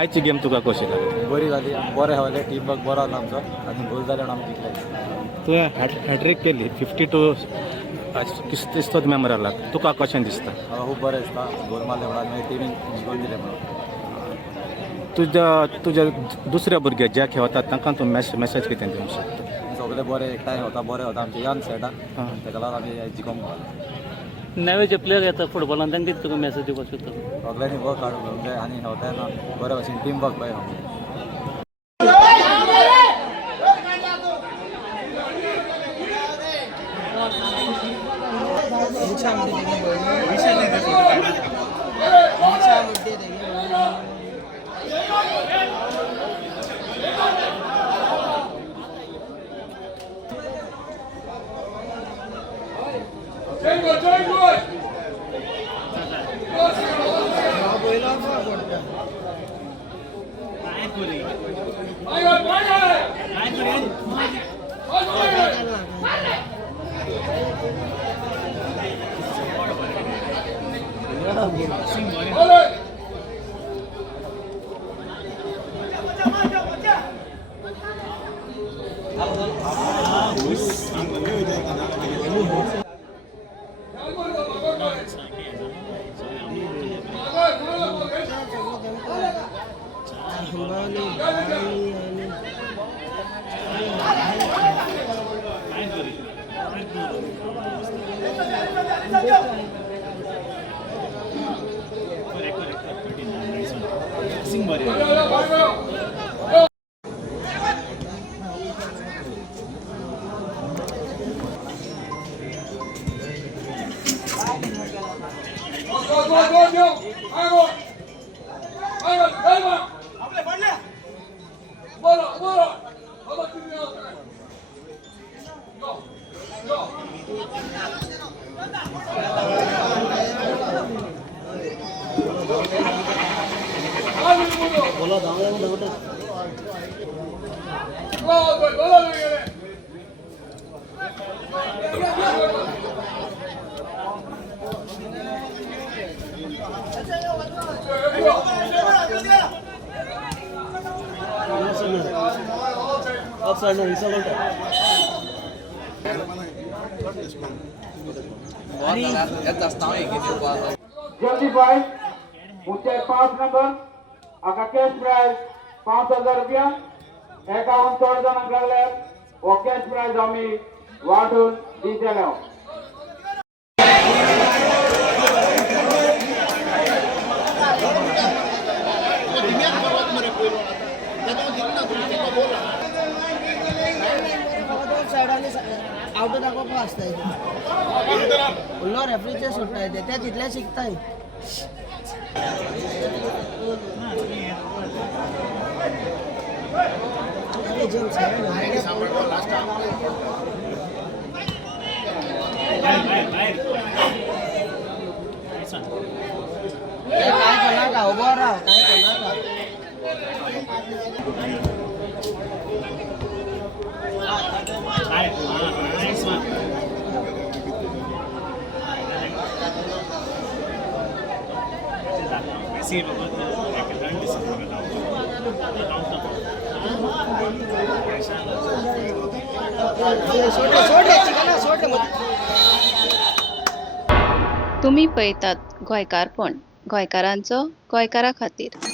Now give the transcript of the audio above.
आयची गेम तुका कशी लागली? बरी जाली, बरें हवले, टीम वर्क बरो आसा आमचो आनी गोल जाले म्हणून आमी जिखले. तुवें हॅट्रिक केली 52 दिसतो मेमोरलाक, तुका कशें दिसता? खूब बरें दिसता गोल मारले म्हणून मागीर टिमीन जिखून दिले म्हणून. तुज्या दुसऱ्या भुरगे जे खेळतात तांकां तूं मॅसेज कितें दिवंक शकता? सगळे बरे एकठांय होता, बरे होता आमचे यंग सेट ताका लागून आमी जिखोंक पावले. नवे जे प्लेयर येतात फुटबॉलान तांकां कितें तुका मॅसेज दिवपाक शकता? सगळ्यांनी वर्क हार्ड करूंक जाय आनी हेवताना बरे भशेन टीम वर्क पाहिजे. जल्दी भाई ऊंचाई 5 नंबर आका कैश प्राइज 5000 रुपया. एकावन्न चड जाणांक लागले हो कॅश प्राइज आमी वांटून दितले. आवट दाखोवपाक आसता उरलो रेफ्रीचे सुट्टाय ते तितले शिकताय. काय करणार उभं राहा काय करणार. तुम्ही पळयतात गोंयकारपण, गोंयकारांचो गोंयकारा खातीर.